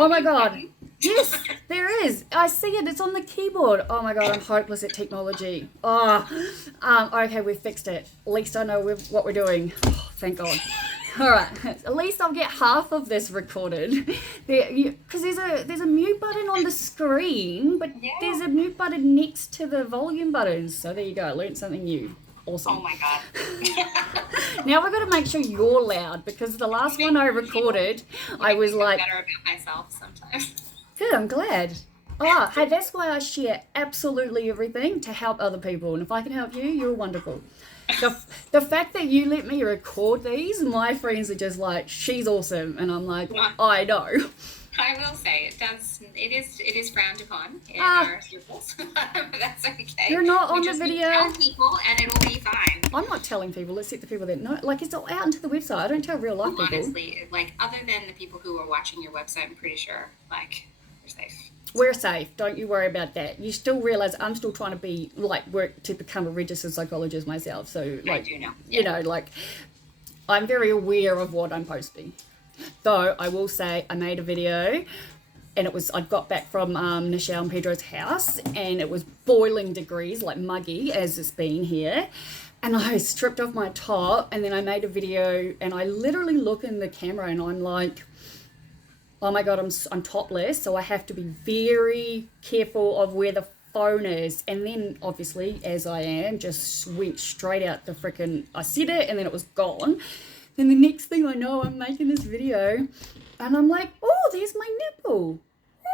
Oh my God. Yes, there is. I see it. It's on the keyboard. Oh my God, I'm hopeless at technology. Okay, we fixed it. At least I know what we're doing. Oh, thank God. All right. At least I'll get half of this recorded. Because there's a mute button on the screen, but there's a mute button next to the volume buttons. So there you go. I learned something new. Awesome. Oh my God. Now we've got to make sure you're loud, because the last one I recorded, I was like, better about myself sometimes. good, I'm glad. Oh, hey, that's why I share absolutely everything to help other people. And if I can help you, you're wonderful. The fact that you let me record these, my friends are just like, she's awesome. And I'm like, I know. I will say it is frowned upon in our circles. That's okay. You're not on the video. Tell people and it'll be fine. I'm not telling people, except the people that know. Like, it's all out into the website. I don't tell real life people. Honestly, like, other than the people who are watching your website, I'm pretty sure, like, we're safe. We're safe. Don't you worry about that. You still realize I'm still trying to be, like, work to become a registered psychologist myself. So, like, I do know. You know, like, I'm very aware of what I'm posting. Though I will say I made a video, and I got back from Nichelle and Pedro's house, and it was boiling degrees, like muggy as it's been here. And I stripped off my top, and then I made a video, and I literally look in the camera and I'm like, oh my God, I'm topless, so I have to be very careful of where the phone is. And then obviously, as I am, just went straight out the freaking, I said it and then it was gone. Then the next thing I know, I'm making this video and I'm like, oh, there's my nipple.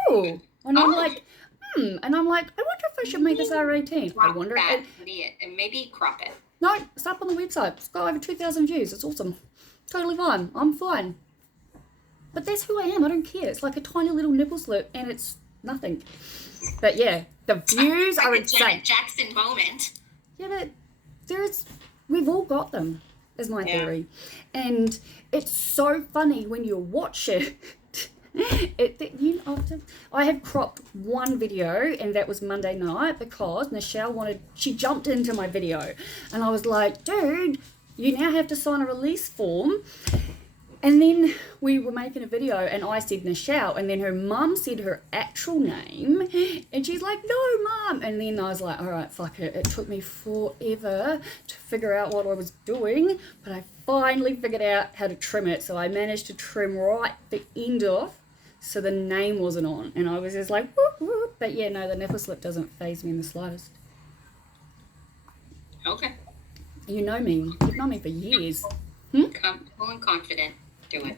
Oh. And I'm like, and I'm like, I wonder if I should make this R18. I wonder that, and maybe crop it. No, it's up on the website. It's got over 2,000 views. It's awesome. Totally fine. I'm fine. But that's who I am. I don't care. It's like a tiny little nipple slip and it's nothing. But yeah, the views are insane. Janet Jackson moment. Yeah, but we've all got them, is my theory. And it's so funny when you watch it. I have cropped one video, and that was Monday night, because Nichelle she jumped into my video, and I was like, dude, you now have to sign a release form. And then we were making a video, and I said Nichelle, and then her mum said her actual name, and she's like, no, Mum. And then I was like, all right, fuck it. It took me forever to figure out what I was doing, but I finally figured out how to trim it. So I managed to trim right the end off, so the name wasn't on. And I was just like, whoop, whoop. But yeah, no, the nipple slip doesn't faze me in the slightest. Okay. You know me. You've known me for years. Comfortable and confident. Do it.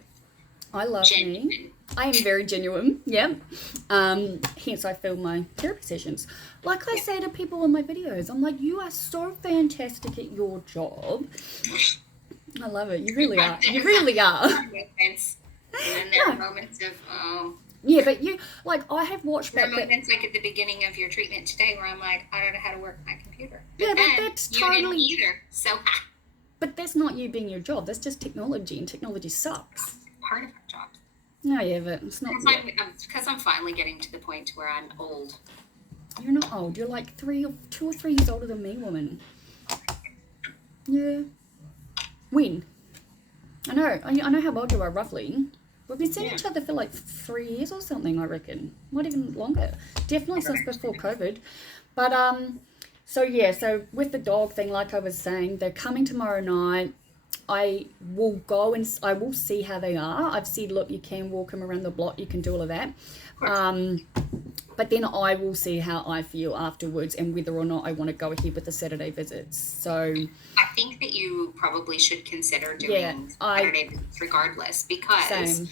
I love me. I am very genuine. Yeah. Hence I film my therapy sessions. Like I say to people in my videos, I'm like, you are so fantastic at your job. I love it. You really are. You really are. And then there are moments of, yeah, but I have watched back. There are moments like at the beginning of your treatment today where I'm like, I don't know how to work my computer. But that's totally. You didn't either. So. But that's not you being your job. That's just technology, and technology sucks. Part of our job. No, yeah, but it's not. Because I'm finally getting to the point where I'm old. You're not old. You're like 2 or 3 years older than me, woman. Yeah. When? I know how old you are, roughly. We've been seeing each other for like 3 years or something, I reckon. Not even longer. Definitely since before COVID. But, so with the dog thing, like I was saying, they're coming tomorrow night. I will go and I will see how they are. I've said, look, you can walk them around the block. You can do all of that. But then I will see how I feel afterwards and whether or not I want to go ahead with the Saturday visits. So I think that you probably should consider doing Saturday visits regardless, because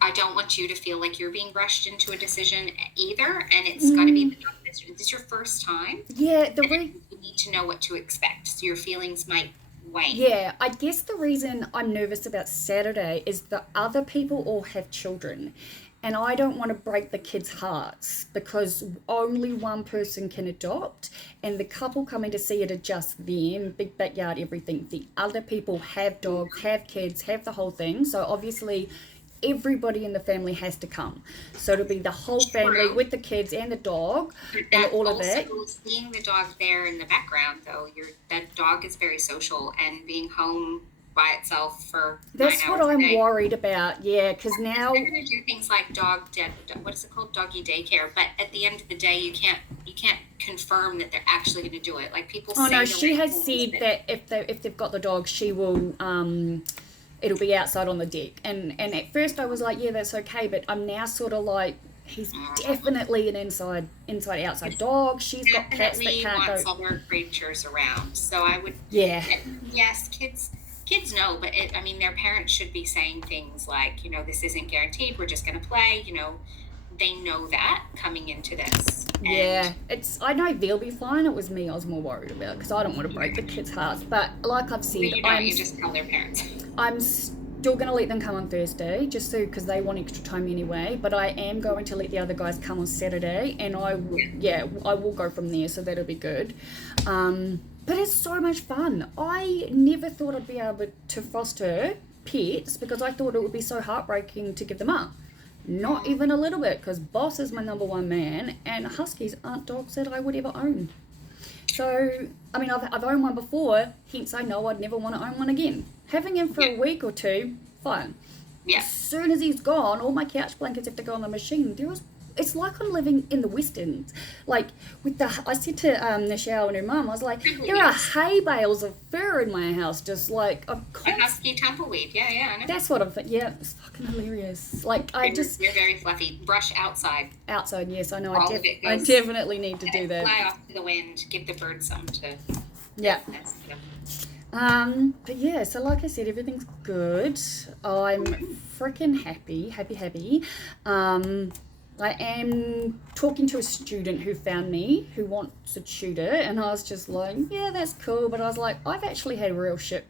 I don't want you to feel like you're being rushed into a decision either, and it's got to be the dog visit. Is this your first time? Yeah, you need to know what to expect, so your feelings might wane. Yeah, I guess the reason I'm nervous about Saturday is the other people all have children. And I don't want to break the kids' hearts, because only one person can adopt, and the couple coming to see it are just them, big backyard, everything. The other people have dogs, have kids, have the whole thing. So obviously everybody in the family has to come. So it'll be the whole family with the kids and the dog and all of that. Seeing the dog there in the background, though, that dog is very social, and being home by itself for That's 9 what hours a I'm day. worried about. Yeah, because now they're going to do things like what is it called, doggy daycare. But at the end of the day, you can't confirm that they're actually going to do it. Like people oh say. no, she has said that if they've got the dog, she will it'll be outside on the deck. And at first I was like, yeah, that's okay, but I'm now sort of like, he's definitely an inside outside dog. She's got cats that can't wants go. other creatures around. So I would. Yeah. Yes, kids know, but I mean, their parents should be saying things like, this isn't guaranteed. We're just going to play. They know that coming into this. Yeah, I know they'll be fine. It was me I was more worried about because I don't want to break the kids' hearts. But like I've said, you just tell their parents. I'm still going to let them come on Thursday just so because they want extra time anyway. But I am going to let the other guys come on Saturday, and I will go from there. So that'll be good. But it's so much fun. I never thought I'd be able to foster pets because I thought it would be so heartbreaking to give them up. Not even a little bit, because Boss is my number one man, and Huskies aren't dogs that I would ever own. So, I mean, I've owned one before, hence I know I'd never want to own one again. Having him for a week or two, fine. Yeah. As soon as he's gone, all my couch blankets have to go on the machine. It's like I'm living in the West End. Like, I said to Nichelle and her mum, I was like, there are hay bales of fur in my house, just like, a husky tumbleweed, yeah. I know. That's what I'm thinking. Yeah, it's fucking hilarious. Like, You're very fluffy. Brush outside. Outside, yes, I know. I definitely need to do that. Fly off to the wind, give the birds some to... Yeah. But yeah, so like I said, everything's good. I'm freaking happy. I am talking to a student who found me, who wants a tutor, and I was just like, yeah, that's cool. But I was like, I've actually had real shit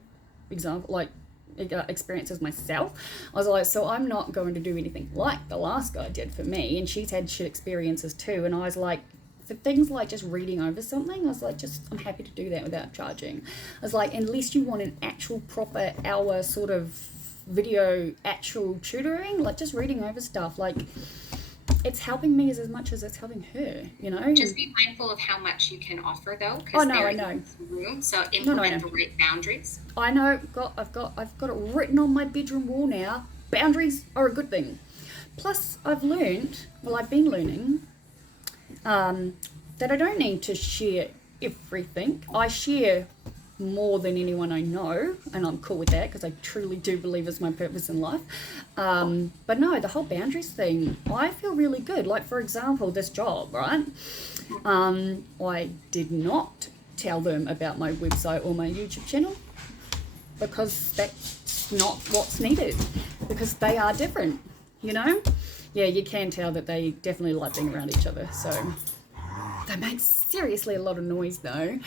experiences myself. I was like, so I'm not going to do anything like the last guy did for me. And she's had shit experiences too. And I was like, for things like just reading over something, I was like, I'm happy to do that without charging. I was like, unless you want an actual proper hour sort of video, actual tutoring, like just reading over stuff, like it's helping me as much as it's helping her, Just be mindful of how much you can offer though. Oh no, I know. Room, so implement the right boundaries. I know. I've got it written on my bedroom wall now. Boundaries are a good thing. Plus, I've been learning that I don't need to share everything. I share more than anyone I know, and I'm cool with that because I truly do believe it's my purpose in life. But no, the whole boundaries thing, I feel really good. Like, for example, this job, right? I did not tell them about my website or my YouTube channel because that's not what's needed, because they are different, Yeah, you can tell that they definitely like being around each other. So they make seriously a lot of noise though.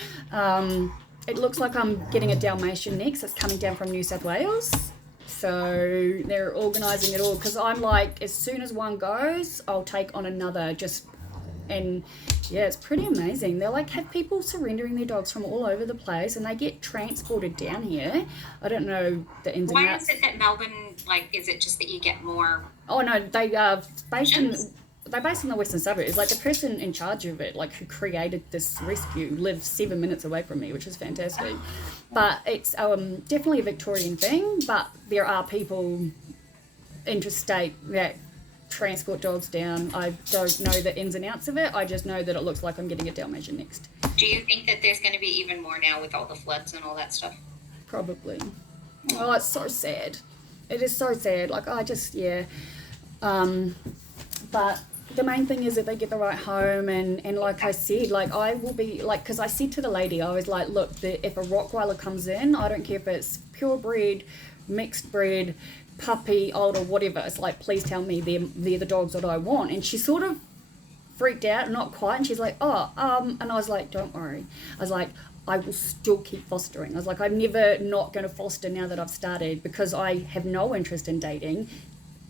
It looks like I'm getting a Dalmatian next. It's coming down from New South Wales. So they're organising it all because I'm like, as soon as one goes, I'll take on another. And yeah, it's pretty amazing. They're like, have people surrendering their dogs from all over the place and they get transported down here. I don't know the ins and outs. Why is it that Melbourne, is it just that you get more? Oh no, they're based in the western suburbs. Like the person in charge of it, like who created this rescue, lives 7 minutes away from me, which is fantastic. But it's definitely a Victorian thing. But there are people interstate that transport dogs down. I don't know the ins and outs of it. I just know that it looks like I'm getting a Dalmatian next. Do you think that there's going to be even more now with all the floods and all that stuff? Probably. Oh, it's so sad. It is so sad. Like but the main thing is that they get the right home, and like I said, like I will be like, because I said to the lady, I was like, look, if a Rottweiler comes in, I don't care if it's purebred, mixed breed, puppy, old or whatever, it's like, please tell me they're the dogs that I want. And she sort of freaked out, not quite, and she's like, and I was like, don't worry. I was like, I will still keep fostering. I was like, I'm never not going to foster now that I've started, because I have no interest in dating.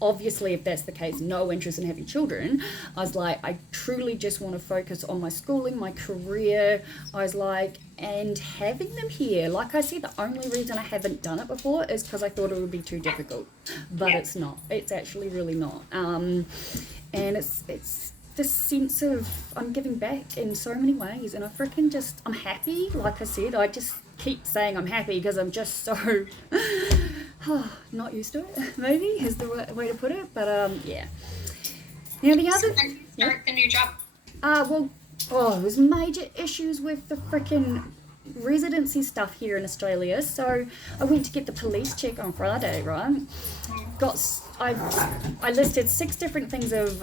Obviously, if that's the case, no interest in having children. I was like, I truly just want to focus on my schooling, my career. I was like, and having them here, like I said, the only reason I haven't done it before is because I thought it would be too difficult. But it's not. It's actually really not. And it's this sense of I'm giving back in so many ways, and I'm happy. Like I said, keep saying I'm happy because I'm just so not used to it, maybe is the way to put it. But yeah. Now the other... So when you start the new job? It was major issues with the freaking residency stuff here in Australia. So I went to get the police check on Friday, right? I listed 6 different things of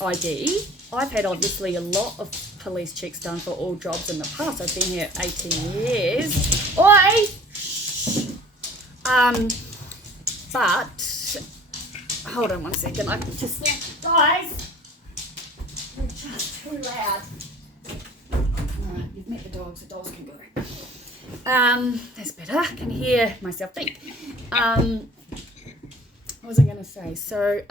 ID. I've had obviously a lot of police checks done for all jobs in the past. I've been here 18 years. Oi! But hold on one second. I can just guys. You're just too loud. Alright, you've met the dogs can go. That's better. I can hear myself think. What was I going to say? So,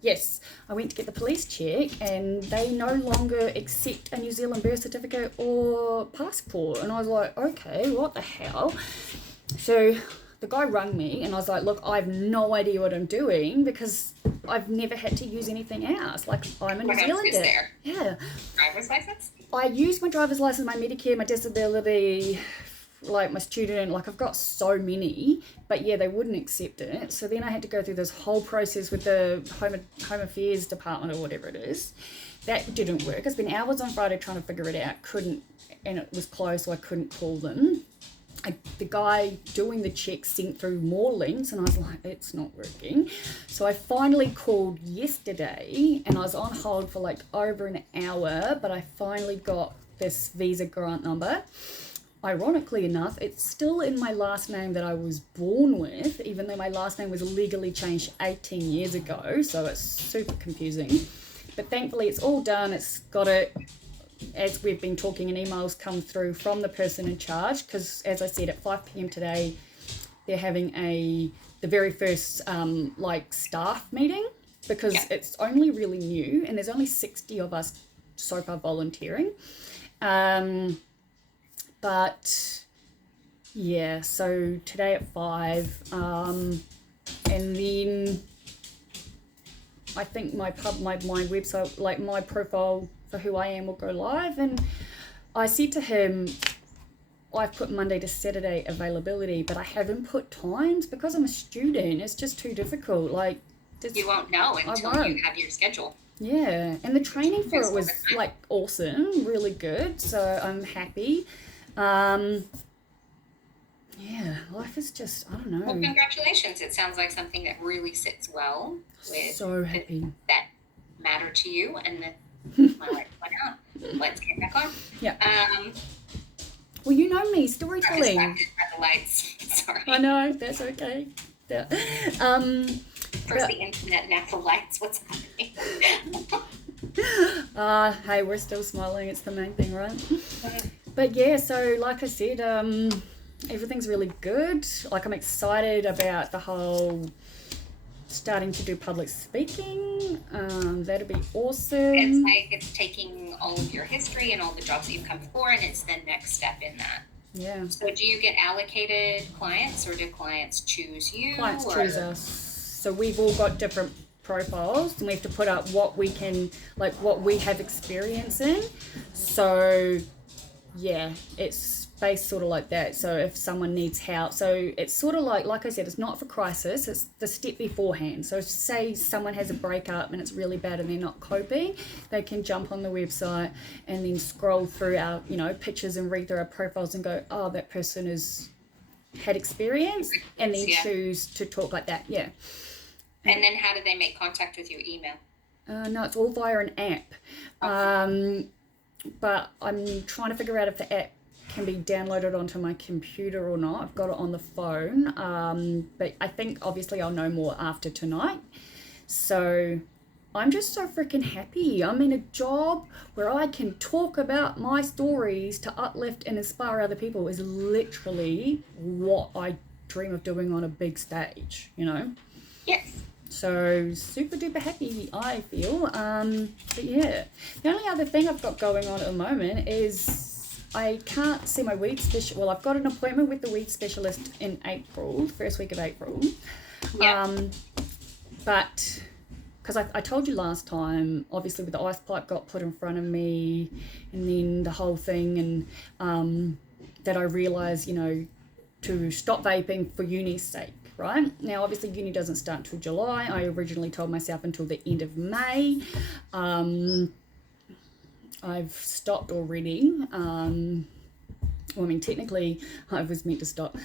yes, I went to get the police check and they no longer accept a New Zealand birth certificate or passport. And I was like, okay, what the hell? So the guy rang me and I was like, look, I have no idea what I'm doing because I've never had to use anything else. Like, I'm a New Zealander. Yeah. Driver's license? I used my driver's license, my Medicare, my disability, like my student, like I've got so many, but yeah, they wouldn't accept it. So then I had to go through this whole process with the Home Affairs Department or whatever it is. That didn't work. I spent hours on Friday trying to figure it out, and it was closed, so I couldn't call them. The guy doing the check sent through more links and I was like, it's not working. So I finally called yesterday and I was on hold for like over an hour, but I finally got this visa grant number. Ironically enough, it's still in my last name that I was born with, even though my last name was legally changed 18 years ago, so it's super confusing. But thankfully it's all done. It's got it, as we've been talking, and emails come through from the person in charge, because as I said, at 5 p.m. today, they're having the very first staff meeting, because it's only really new, and there's only 60 of us so far volunteering. But yeah, so today at 5, and then I think my website, like my profile for who I am, will go live. And I said to him, I've put Monday to Saturday availability, but I haven't put times because I'm a student. It's just too difficult. Like, you won't know until you have your schedule. Yeah, and the training for it was like awesome, really good. So I'm happy. Yeah, life is just, I don't know. Well, congratulations. It sounds like something that really sits well with so happy that matter to you, and that my life went out. Let's get back on. Yeah. Well, you know me, storytelling. I was distracted by the lights. Sorry. I know, that's okay. Yeah. First the internet, now the lights. What's happening? Hey, we're still smiling. It's the main thing, right? But yeah, so like I said, everything's really good. Like, I'm excited about the whole starting to do public speaking. That'll be awesome. It's like it's taking all of your history and all the jobs that you've come before, and it's the next step in that. Yeah. So do you get allocated clients, or do clients choose you? Clients choose us. So we've all got different profiles, and we have to put up what we can, like what we have experience in. So yeah, it's based sort of like that. So if someone needs help, so it's sort of like I said, it's not for crisis, it's the step beforehand. So say someone has a breakup and it's really bad and they're not coping, they can jump on the website and then scroll through our, pictures and read through our profiles and go, oh, that person has had experience, and then choose to talk like that. Yeah. And then how do they make contact with you? Email? No, it's all via an app. But I'm trying to figure out if the app can be downloaded onto my computer or not. I've got it on the phone. But I think obviously I'll know more after tonight. So I'm just so freaking happy. I'm in a job where I can talk about my stories to uplift and inspire other people. Is literally what I dream of doing on a big stage, Yes. So super duper happy, I feel. But yeah, the only other thing I've got going on at the moment is I can't see my weed specialist. Well, I've got an appointment with the weed specialist in April, first week of April. Yeah. But because I told you last time, obviously with the ice pipe got put in front of me, and then the whole thing, and that I realised, you know, to stop vaping for uni's sake, right? Now, obviously, uni doesn't start until July. I originally told myself until the end of May. I've stopped already. Well, I mean, technically, I was meant to stop.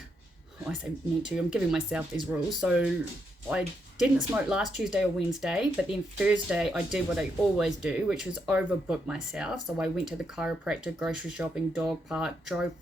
I say meant to. I'm giving myself these rules. So I didn't smoke last Tuesday or Wednesday, but then Thursday I did what I always do, which was overbook myself. So I went to the chiropractor, grocery shopping, dog park, drove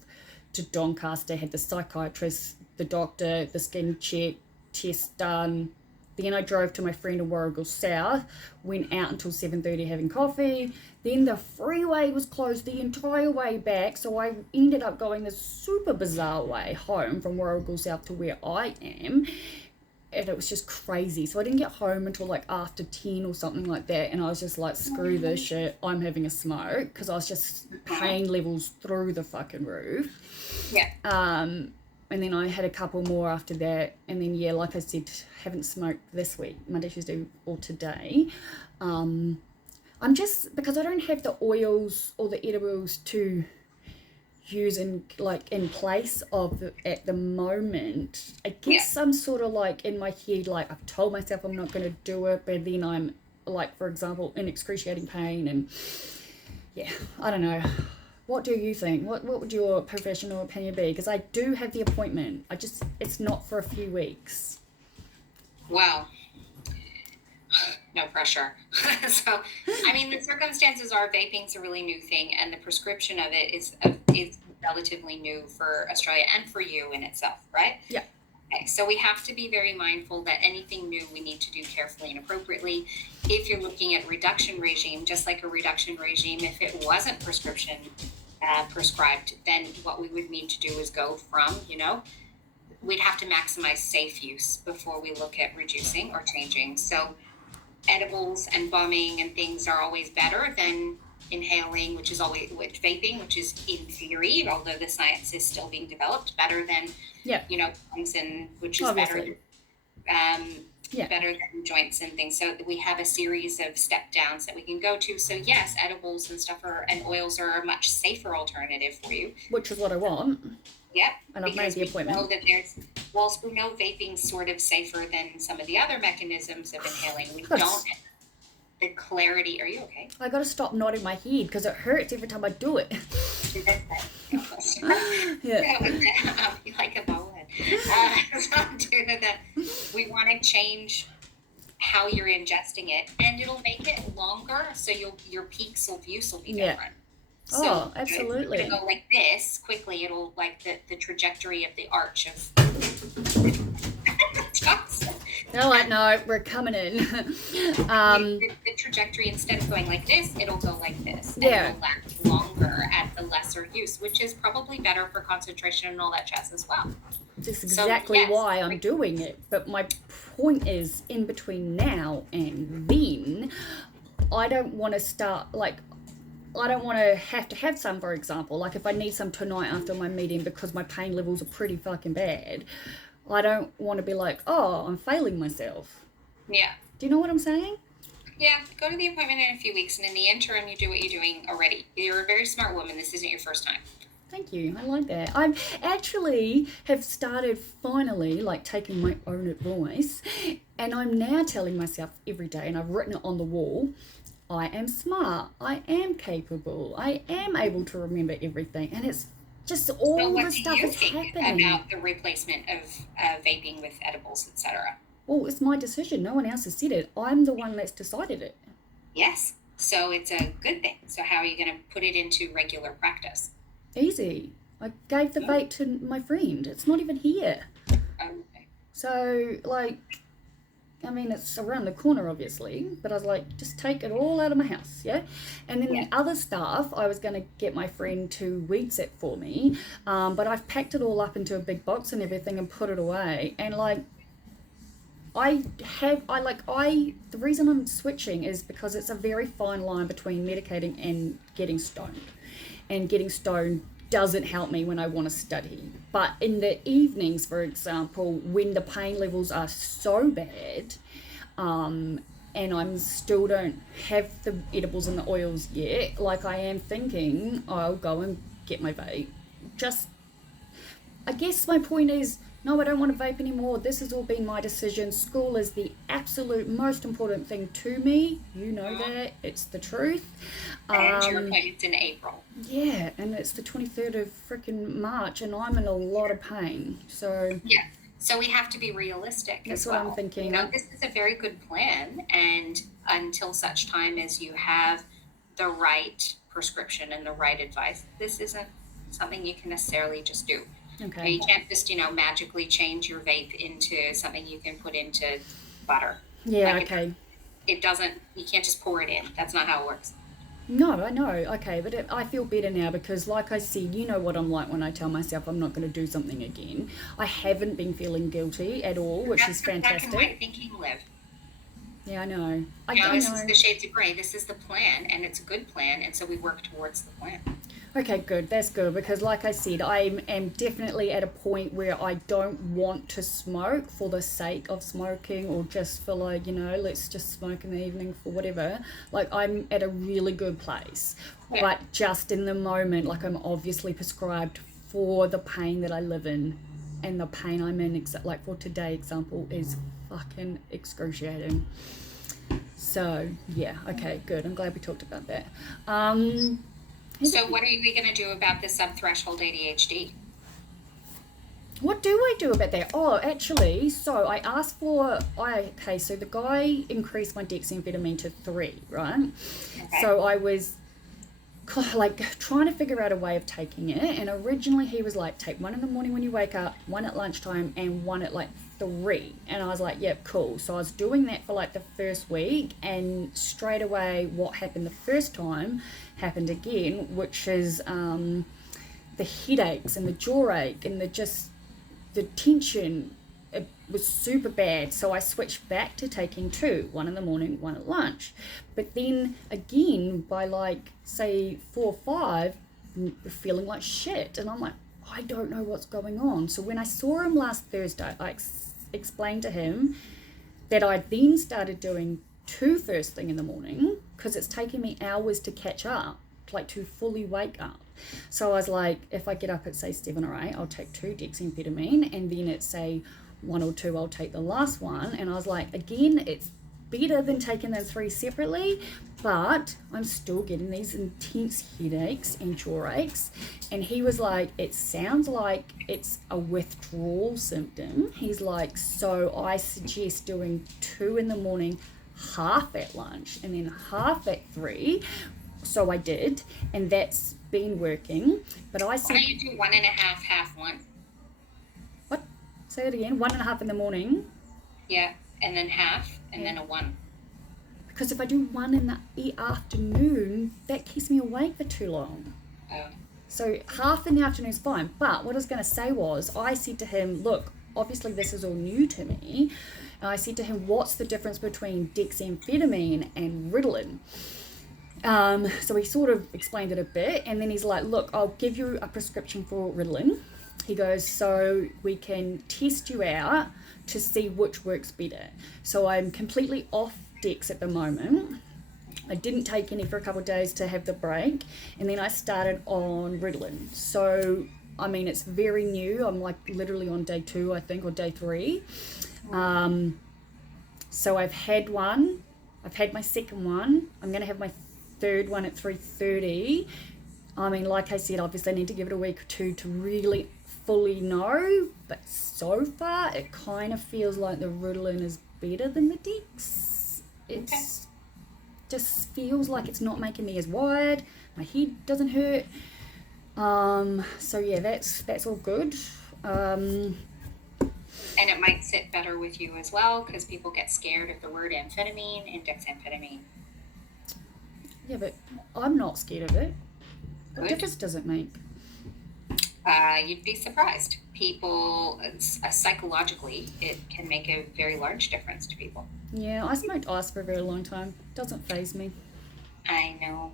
to Doncaster, had the psychiatrist, the doctor, the skin check, test done. Then I drove to my friend in Warragul South, went out until 7:30 having coffee. Then the freeway was closed the entire way back, so I ended up going this super bizarre way home from Warragul South to where I am. And it was just crazy. So I didn't get home until like after 10 or something like that. And I was just like, screw this shit, I'm having a smoke. Because I was just pain levels through the fucking roof. Yeah. And then I had a couple more after that. And then, yeah, like I said, haven't smoked this week, Monday, Tuesday, or today. I'm just, because I don't have the oils or the edibles to use in place of at the moment. I guess I'm sort of like in my head, like I've told myself I'm not going to do it, but then I'm like, for example, in excruciating pain, and yeah, I don't know. What do you think? What would your professional opinion be? Because I do have the appointment. It's not for a few weeks. Well, no pressure. So, I mean, the circumstances are vaping's a really new thing, and the prescription of it is relatively new for Australia and for you in itself, right? Yeah. Okay, so we have to be very mindful that anything new we need to do carefully and appropriately. If you're looking at reduction regime, just like a reduction regime, if it wasn't prescribed, then what we would need to do is go from, we'd have to maximize safe use before we look at reducing or changing. So edibles and bombing and things are always better than inhaling, which vaping, which is in theory, although the science is still being developed, better than joints, and which is obviously better than joints and things. So we have a series of step downs that we can go to. So yes, edibles and stuff and oils are a much safer alternative for you, which is what I want. Yep. And I've made the appointment. Know that whilst we know vaping's sort of safer than some of the other mechanisms of inhaling, we don't have the clarity. Are you okay? I got to stop nodding my head because it hurts every time I do it. Yeah. You like a bowhead. We want to change how you're ingesting it, and it'll make it longer, so your peaks of use will be different. So absolutely. If you go like this quickly, it'll like the trajectory of the arch of No, we're coming in. The trajectory, instead of going like this, it'll go like this. And it'll last longer at the lesser use, which is probably better for concentration and all that jazz as well. That's exactly why I'm doing it. But my point is, in between now and then, I don't want to start, I don't want to have some, for example. Like if I need some tonight after my meeting because my pain levels are pretty fucking bad, I don't want to be like, oh, I'm failing myself. Yeah. Do you know what I'm saying? Yeah, go to the appointment in a few weeks, and in the interim, you do what you're doing already. You're a very smart woman. This isn't your first time. Thank you. I like that. I actually have started finally, taking my own advice, and I'm now telling myself every day, and I've written it on the wall, I am smart. I am capable. I am able to remember everything, and it's just all the stuff is happening. About the replacement of vaping with edibles, etc.? Well, it's my decision. No one else has said it. I'm the one that's decided it. Yes. So it's a good thing. So how are you going to put it into regular practice? Easy. I gave the vape to my friend. It's not even here. Okay. So, it's around the corner, obviously, but I was like, just take it all out of my house, yeah? And then the other stuff, I was going to get my friend to weed set for me, but I've packed it all up into a big box and everything and put it away. And, the reason I'm switching is because it's a very fine line between medicating and getting stoned. And getting stoned doesn't help me when I want to study. But in the evenings, for example, when the pain levels are so bad, and I'm still don't have the edibles and the oils yet, like I am thinking I'll go and get my vape. Just, I guess my point is, no, I don't want to vape anymore. This has all been my decision. School is the absolute most important thing to me. You know that. It's the truth. And your appointment's in April. Yeah, and it's the 23rd of freaking March, and I'm in a lot of pain. So yeah. So we have to be realistic. That's as what well. I'm thinking. You know, this is a very good plan, and until such time as you have the right prescription and the right advice, this isn't something you can necessarily just do. Okay. You can't just, magically change your vape into something you can put into butter. Yeah, like okay. It doesn't, you can't just pour it in. That's not how it works. No, I know. Okay, but I feel better now because, like I said, you know what I'm like when I tell myself I'm not going to do something again. I haven't been feeling guilty at all, which is fantastic. That's the black and white thinking live. Yeah, I know. This is the shades of gray. This is the plan, and it's a good plan, and so we work towards the plan. Okay, good. That's good because, like I said, I am definitely at a point where I don't want to smoke for the sake of smoking or just for like, let's just smoke in the evening for whatever. Like, I'm at a really good place. Yeah. But just in the moment, like, I'm obviously prescribed for the pain that I live in, and the pain I'm in, like for today example, is fucking excruciating. So, yeah, okay, good. I'm glad we talked about that. So what are we going to do about the sub-threshold ADHD? What do I do about that? Oh, actually, so I asked so the guy increased my dexamphetamine to 3, right? Okay. So I was like trying to figure out a way of taking it, and originally he was like, take 1 in the morning when you wake up, 1 at lunchtime, and 1 at like 3. And I was like, yep, cool. So I was doing that for like the first week, and straight away what happened the first time happened again, which is the headaches and the jaw ache and the tension. It was super bad. So I switched back to taking 2, 1 in the morning, 1 at lunch. But then again, by like say 4 or 5, feeling like shit. And I'm like, I don't know what's going on. So when I saw him last Thursday, I explained to him that I then started doing 2 first thing in the morning because it's taking me hours to catch up, like to fully wake up. So I was like, if I get up at say 7 or 8, I'll take 2 dexamphetamine, and then at say 1 or 2, I'll take the last one. And I was like, again, it's better than taking them 3 separately, but I'm still getting these intense headaches and jaw aches. And he was like, it sounds like it's a withdrawal symptom. He's like, so I suggest doing 2 in the morning, half at lunch, and then half at 3. So I did, and that's been working. But I said, why don't you do 1.5, half 1? What? Say it again. 1.5 in the morning. Yeah, and then half, and then a 1. Because if I do 1 in the afternoon, that keeps me awake for too long. Oh. So half in the afternoon is fine. But what I was going to say was, I said to him, look, obviously this is all new to me. And I said to him, what's the difference between dexamphetamine and Ritalin? So he sort of explained it a bit, and then he's like, look, I'll give you a prescription for Ritalin. He goes, so we can test you out to see which works better. So I'm completely off Dex at the moment. I didn't take any for a couple of days to have the break, and then I started on Ritalin. So, I mean, it's very new. I'm like literally on day 2, I think, or day 3. So I've had one. I've had my second one. I'm going to have my third one at 3:30. I mean, like I said, obviously I need to give it a week or 2 to really fully know, but so far it kind of feels like the Ritalin is better than the Dex. It's just feels like it's not making me as wired. My head doesn't hurt. So yeah, that's all good. And it might sit better with you as well, because people get scared of the word amphetamine and dexamphetamine. Yeah, but I'm not scared of it. What difference does it make? You'd be surprised. People, psychologically, it can make a very large difference to people. Yeah, I smoked ice for a very long time. Doesn't faze me. I know.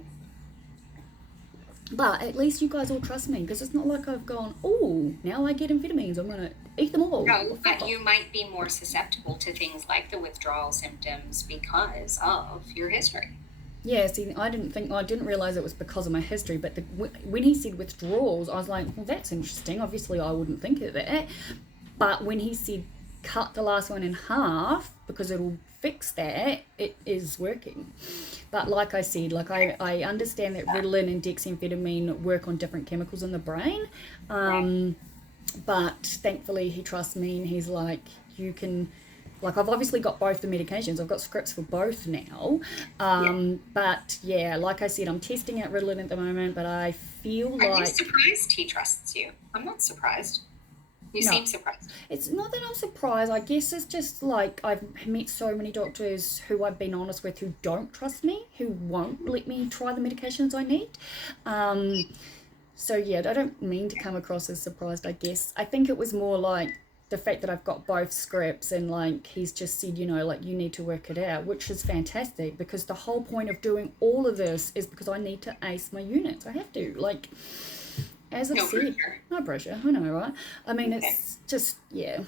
But at least you guys all trust me, because it's not like I've gone, oh, now I get amphetamines, I'm going to eat them all. No, but you might be more susceptible to things like the withdrawal symptoms because of your history. Yeah, see, I didn't realize it was because of my history, but when he said withdrawals, I was like, well, that's interesting. Obviously, I wouldn't think of that. But when he said cut the last one in half because it'll fix that, it is working. But like I said, like I understand that Ritalin and dexamphetamine work on different chemicals in the brain. But thankfully he trusts me, and he's like, you can, like, I've obviously got both the medications. I've got scripts for both now. But yeah, like I said, I'm testing out Ritalin at the moment, but I feel like... Are you surprised he trusts you? I'm not surprised. You seem surprised. It's not that I'm surprised. I guess it's just like I've met so many doctors who I've been honest with who don't trust me, who won't let me try the medications I need. So yeah, I don't mean to come across as surprised, I guess. I think it was more like the fact that I've got both scripts, and like he's just said, you know, like, you need to work it out, which is fantastic, because the whole point of doing all of this is because I need to ace my units. I have to, like... As I've said, no pressure, I know, right? I mean, it's just, yeah.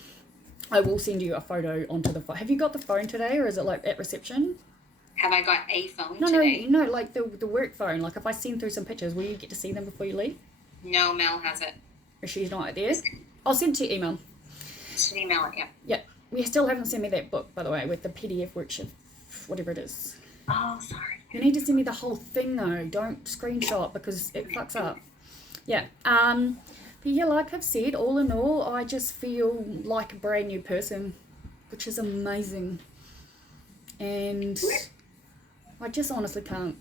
I will send you a photo onto the phone. Have you got the phone today, or is it like at reception? Have I got a phone today? No, like the work phone. Like if I send through some pictures, will you get to see them before you leave? No, Mel has it. Or she's not there? I'll send it to your email. Just email it, yeah. Yeah. You still haven't sent me that book, by the way, with the PDF worksheet, whatever it is. Oh, sorry. You need to send me the whole thing, though. Don't screenshot, because it fucks up. Yeah, but yeah, like I've said, all in all, I just feel like a brand new person, which is amazing. And I just honestly can't.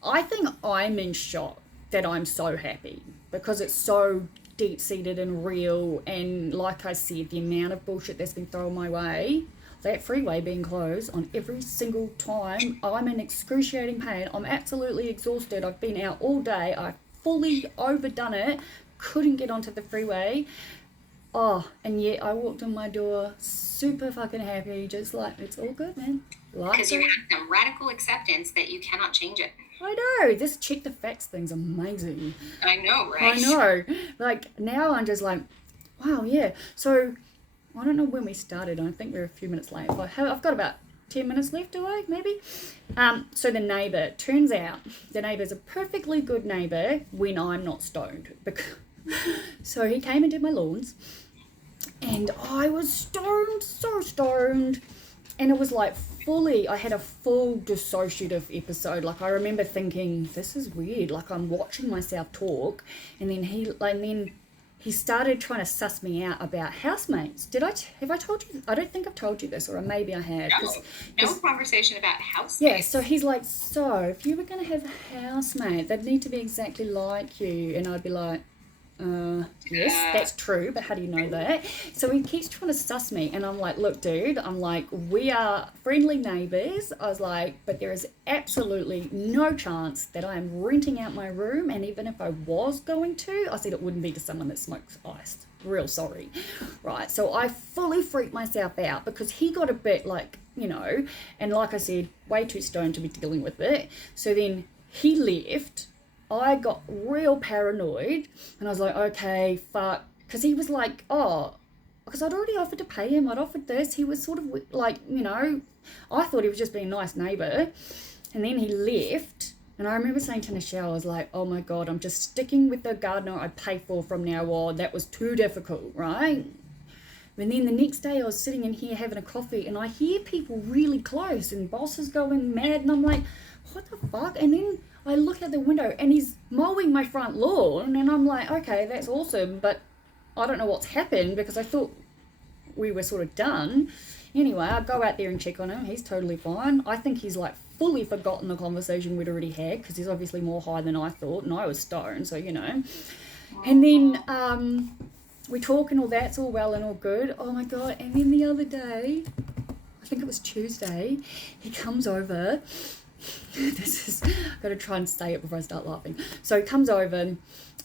I think I'm in shock that I'm so happy, because it's so deep-seated and real. And like I said, the amount of bullshit that's been thrown my way, that freeway being closed on every single time, I'm in excruciating pain. I'm absolutely exhausted. I've been out all day. I've fully overdone it, couldn't get onto the freeway. Oh, and yet I walked in my door super fucking happy, just like, it's all good, man. Because you have some radical acceptance that you cannot change it. I know, this check the facts thing's amazing. I know, right? I know. Like, now I'm just like, wow, yeah. So, I don't know when we started. I think we're a few minutes late. I've got about 10 minutes left, do I? Maybe? So the neighbour, turns out the neighbour's a perfectly good neighbour when I'm not stoned. So he came and did my lawns, and I was stoned, so stoned, and it was like I had a full dissociative episode. Like, I remember thinking, this is weird, like I'm watching myself talk, and then he started trying to suss me out about housemates. Have I told you? I don't think I've told you this, or maybe I had. No conversation about housemates. Yeah, so he's like, so if you were going to have a housemate, they'd need to be exactly like you. And I'd be like, yes, that's true, but how do you know that? So he keeps trying to suss me, and I'm like, look, dude, I'm like, we are friendly neighbours. I was like, but there is absolutely no chance that I am renting out my room, and even if I was going to, I said it wouldn't be to someone that smokes ice. Real sorry. Right, so I fully freaked myself out, because he got a bit like, you know, and like I said, way too stoned to be dealing with it. So then he left. I got real paranoid, and I was like, okay, fuck, because he was like, oh, because I'd already offered to pay him, I'd offered this, he was sort of like, you know, I thought he was just being a nice neighbour, and then he left, and I remember saying to Nichelle, I was like, oh my God, I'm just sticking with the gardener I pay for from now on, that was too difficult, right? And then the next day I was sitting in here having a coffee, and I hear people really close, and bosses going mad, and I'm like, what the fuck? And then I look out the window, and he's mowing my front lawn, and I'm like, okay, that's awesome, but I don't know what's happened, because I thought we were sort of done. Anyway, I go out there and check on him. He's totally fine. I think he's like fully forgotten the conversation we'd already had, because he's obviously more high than I thought, and I was stoned, so, you know. And then we talk and all that's all well and all good. Oh my God. And then the other day, I think it was Tuesday, he comes over, this is, I've got to try and say it before I start laughing. So he comes over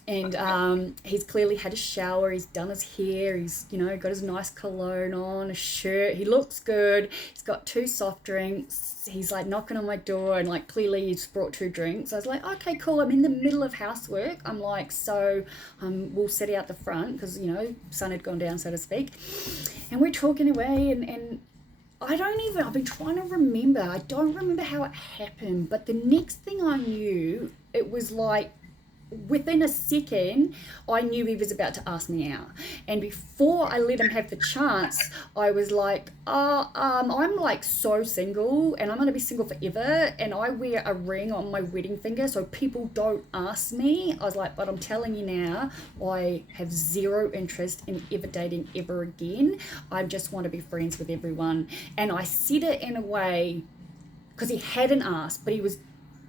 and he's clearly had a shower, he's done his hair, he's, you know, got his nice cologne on, a shirt, he looks good, he's got 2 soft drinks, he's like knocking on my door, and like clearly he's brought 2 drinks. I was like, okay, cool, I'm in the middle of housework. I'm like, so we'll sit out the front because, you know, sun had gone down, so to speak, and we're talking away, and I've been trying to remember, I don't remember how it happened, but the next thing I knew, it was like within a second, I knew he was about to ask me out. And before I let him have the chance, I was like, I'm like so single, and I'm going to be single forever, and I wear a ring on my wedding finger, so people don't ask me. I was like, but I'm telling you now, I have 0 interest in ever dating ever again. I just want to be friends with everyone. And I said it in a way, because he hadn't asked, but he was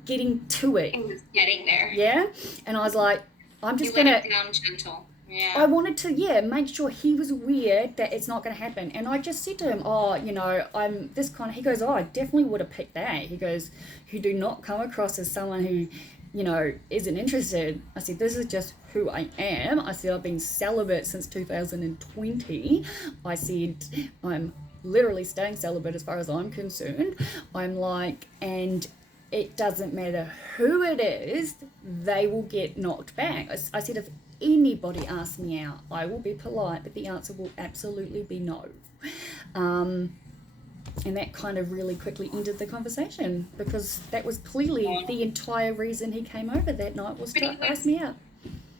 getting to it. He was getting there. Yeah. And I was like, I'm just you gonna let it down gentle. Yeah. I wanted to make sure he was aware that it's not gonna happen. And I just said to him, you know, I'm this kind of, he goes, I definitely would have picked that. He goes, you do not come across as someone who, you know, isn't interested. I said, this is just who I am. I said, I've been celibate since 2020. I said, I'm literally staying celibate as far as I'm concerned. I'm like, and it doesn't matter who it is, they will get knocked back. I said, if anybody asks me out, I will be polite, but the answer will absolutely be no. And that kind of really quickly ended the conversation, because that was clearly the entire reason he came over that night, was to ask me out.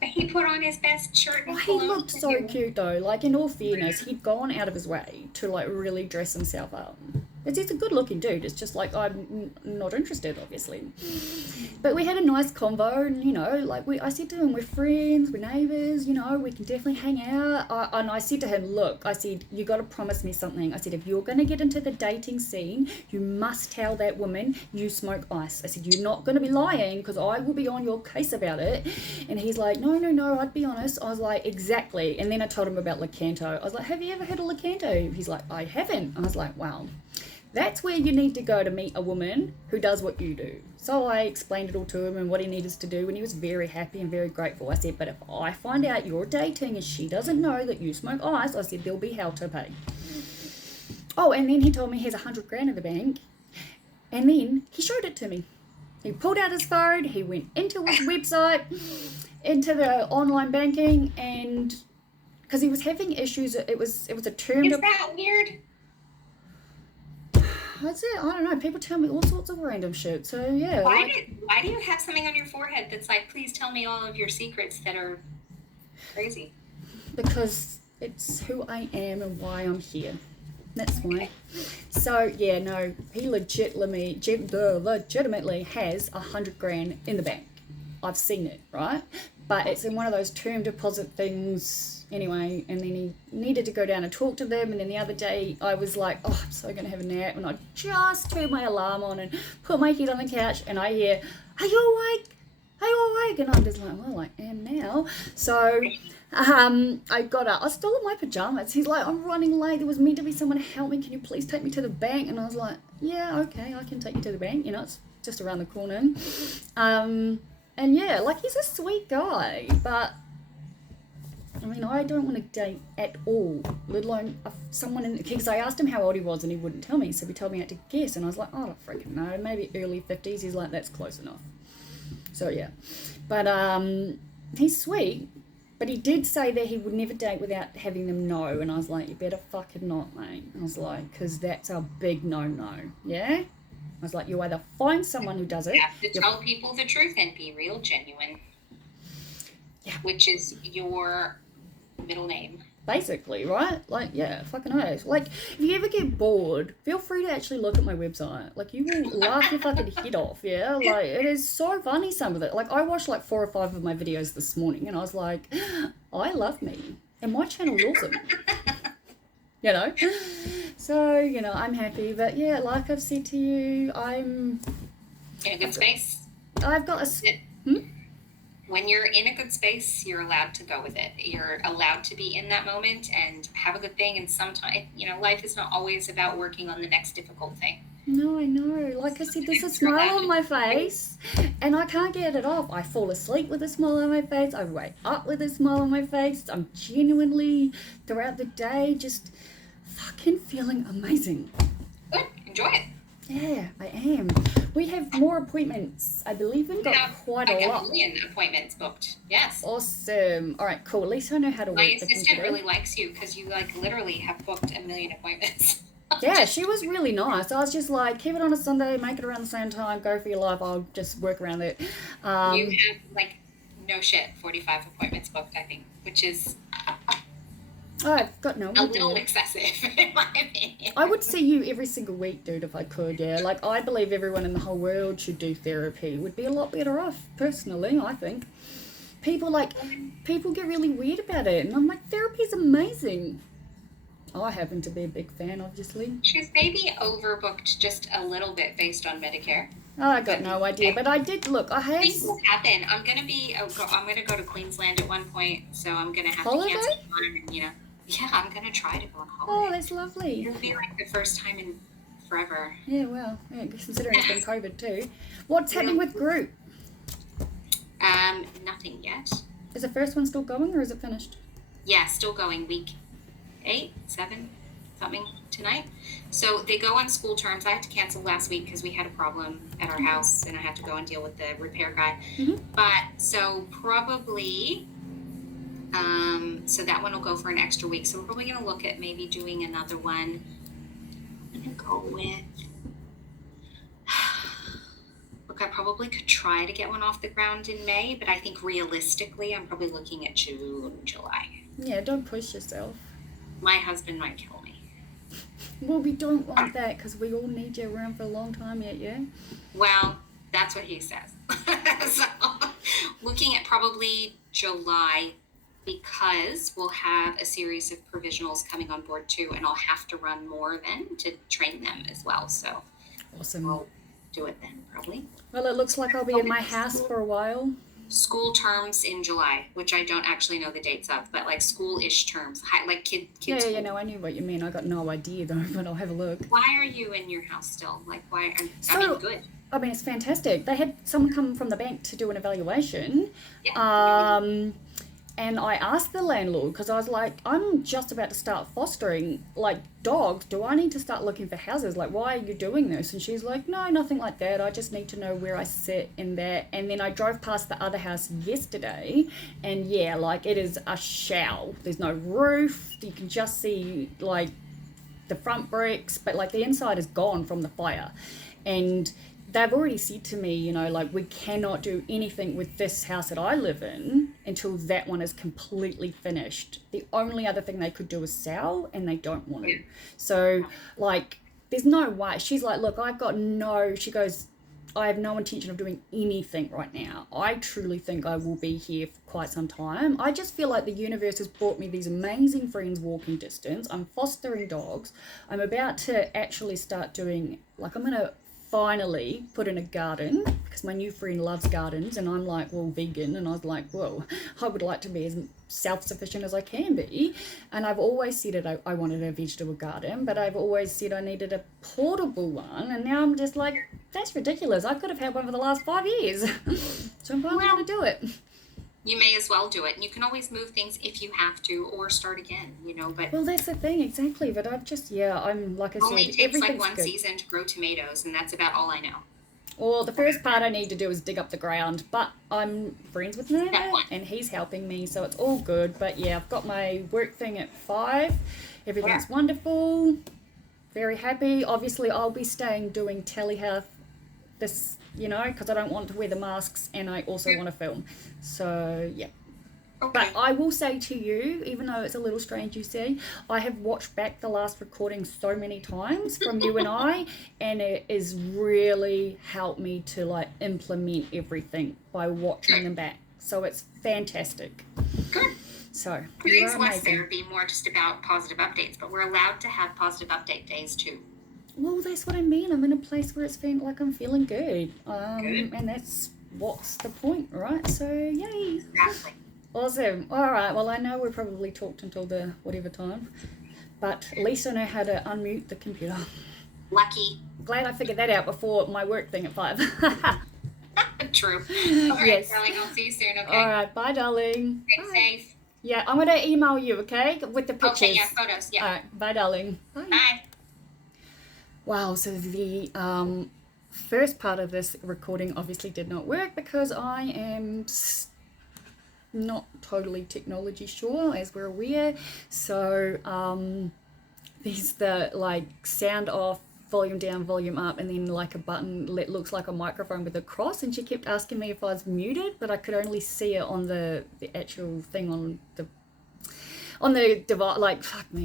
He put on his best shirt and he looked so cute though. Like, in all fairness, he'd gone out of his way to like really dress himself up. He's a good looking dude. It's just like, I'm not interested, obviously. But we had a nice convo, and, you know, like I said to him, we're friends, we're neighbours, you know, we can definitely hang out. And I said to him, look, I said, you got to promise me something. I said, if you're going to get into the dating scene, you must tell that woman you smoke ice. I said, you're not going to be lying, because I will be on your case about it. And he's like, no, I'd be honest. I was like, exactly. And then I told him about Lakanto. I was like, have you ever had a Lakanto? He's like, I haven't. I was like, wow. That's where you need to go to meet a woman who does what you do. So I explained it all to him and what he needed to do, and he was very happy and very grateful. I said, but if I find out you're dating and she doesn't know that you smoke ice, I said, there'll be hell to pay. Oh, and then he told me he has $100,000 in the bank, and then he showed it to me. He pulled out his phone, he went into his website, into the online banking, and because he was having issues, it was a term. Is that weird? That's it. I don't know. People tell me all sorts of random shit. So yeah. Why do you have something on your forehead that's like, please tell me all of your secrets that are crazy? Because it's who I am and why I'm here. That's why. So yeah, no, he legitimately has $100,000 in the bank. I've seen it, right? But it's in one of those term deposit things anyway, and then he needed to go down and talk to them, and then the other day I was like, I'm so going to have a nap, and I just turned my alarm on and put my head on the couch, and I hear, are you awake? Are you awake? And I'm just like, well, I am now. So I got up. I was still in my pajamas. He's like, I'm running late. There was meant to be someone to help me. Can you please take me to the bank? And I was like, yeah, okay, I can take you to the bank. You know, it's just around the corner. And yeah, like, he's a sweet guy, but I mean, I don't want to date at all, let alone someone because I asked him how old he was and he wouldn't tell me, so he told me I had to guess, and I was like, I don't freaking know, maybe early 50s. He's like, that's close enough. So yeah, but he's sweet, but he did say that he would never date without having them know, and I was like, you better fucking not, mate. I was like, because that's a big no-no, yeah? I was like, you either find someone who does it. You have to tell people the truth and be real genuine. Yeah. Which is your middle name. Basically, right? Like, yeah, fucking oath. Like, if you ever get bored, feel free to actually look at my website. Like, you will laugh your fucking head off, yeah? Like, it is so funny, some of it. Like, I watched like 4 or 5 of my videos this morning, and I was like, I love me. And my channel's awesome. You know? So, you know, I'm happy. But yeah, like I've said to you, I'm in a good space. I've got a... When you're in a good space, you're allowed to go with it. You're allowed to be in that moment and have a good thing. And sometimes, you know, life is not always about working on the next difficult thing. No, I know. Like I said, there's a smile on my face and I can't get it off. I fall asleep with a smile on my face. I wake up with a smile on my face. I'm genuinely, throughout the day, just fucking feeling amazing. Good. Enjoy it. Yeah, I am. We have more appointments. I believe we've got quite a lot. A million appointments booked. Yes. Awesome. All right, cool. At least I know how to work the computer. My assistant really likes you because you like literally have booked a million appointments. Yeah, she was really nice. I was just like, keep it on a Sunday, make it around the same time, go for your life. I'll just work around it. You have like no shit 45 appointments booked, I think, which is I've got no idea. A little excessive, in my opinion. I would see you every single week, dude, if I could, yeah. Like, I believe everyone in the whole world should do therapy. Would be a lot better off, personally, I think. People get really weird about it, and I'm like, therapy's amazing. I happen to be a big fan, obviously. She's maybe overbooked just a little bit based on Medicare. Oh, I got no idea, but I did look. I have. Things will happen. I'm gonna go to Queensland at one point, so I'm gonna have to cancel one. And, yeah, I'm gonna try to go on holiday. Oh, that's lovely. It'll be like the first time in forever. Yeah, well, yeah, considering it's been COVID too. What's happening with group? Nothing yet. Is the first one still going, or is it finished? Yeah, still going. Week 8, 7, something tonight. So they go on school terms. I had to cancel last week because we had a problem at our house and I had to go and deal with the repair guy. Mm-hmm. But so probably, so that one will go for an extra week. So we're probably going to look at maybe doing another one. I'm going to go with, look, I probably could try to get one off the ground in May, but I think realistically, I'm probably looking at June, July. Yeah, don't push yourself. My husband might kill me. Well, we don't want that because we all need you around for a long time yet, yeah? Well, that's what he says. So, looking at probably July because we'll have a series of provisionals coming on board too, and I'll have to run more then to train them as well. So, awesome. We'll do it then, probably. Well, it looks like I'll be in my house for a while. School terms in July, which I don't actually know the dates of, but like school-ish terms, like kids. Yeah, no, I knew what you mean. I got no idea though, but I'll have a look. Why are you in your house still? Like, why? I mean, good. I mean, it's fantastic. They had someone come from the bank to do an evaluation. Yeah. And I asked the landlord, because I was like, I'm just about to start fostering, like, dogs. Do I need to start looking for houses? Like, why are you doing this? And she's like, no, nothing like that. I just need to know where I sit in that. And then I drove past the other house yesterday, and yeah, like, it is a shell. There's no roof. You can just see, like, the front bricks, but, like, the inside is gone from the fire. And they've already said to me, like, we cannot do anything with this house that I live in until that one is completely finished. The only other thing they could do is sell, and they don't want to. So, like, there's no way. She's like, look, she goes, I have no intention of doing anything right now. I truly think I will be here for quite some time. I just feel like the universe has brought me these amazing friends walking distance. I'm fostering dogs. I'm about to actually start doing, like, I'm going to finally put in a garden because my new friend loves gardens, and I'm like, well, vegan, and I was like, well, I would like to be as self-sufficient as I can be. And I've always said I wanted a vegetable garden, but I've always said I needed a portable one, and now I'm just like, that's ridiculous. I could have had one for the last 5 years. So I'm finally going to do it. You may as well do it, and you can always move things if you have to, or start again, but... Well, that's the thing, exactly, but I've just, I'm, like I said, only takes like one season to grow tomatoes, and that's about all I know. Well, the first part I need to do is dig up the ground, but I'm friends with him, and he's helping me, so it's all good. But yeah, I've got my work thing at 5. Everything's wonderful. Very happy. Obviously, I'll be staying doing telehealth this, because I don't want to wear the masks, and I also want to film. So, yeah. Okay. But I will say to you, even though it's a little strange you say, I have watched back the last recording so many times from you and I, and it has really helped me to, like, implement everything by watching them back. So it's fantastic. Good. So, today's less therapy, more just about positive updates, but we're allowed to have positive update days too. Well, that's what I mean. I'm in a place where it's like I'm feeling good. And that's what's the point, right? So, yay. Exactly. Awesome. All right. Well, I know we probably talked until the whatever time, but at least I know how to unmute the computer. Lucky. Glad I figured that out before my work thing at 5. True. All right, Yes. darling. I'll see you soon, okay? All right. Bye, darling. Stay Bye. safe. Yeah, I'm going to email you, okay? With the pictures. Okay, yeah, photos. Yeah. All right. Bye, darling. Bye. Bye. Wow, so the first part of this recording obviously did not work because I am not totally technology sure, as we're aware. So there's the like sound off, volume down, volume up, and then like a button that looks like a microphone with a cross, and she kept asking me if I was muted, but I could only see it on the actual thing on the device. Like, fuck me,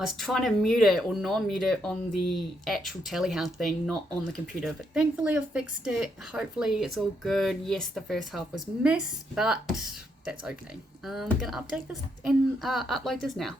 I was trying to mute it or non-mute it on the actual telehouse thing, not on the computer, but thankfully I fixed it. Hopefully it's all good. Yes, the first half was missed, but that's okay. I'm gonna update this and upload this now.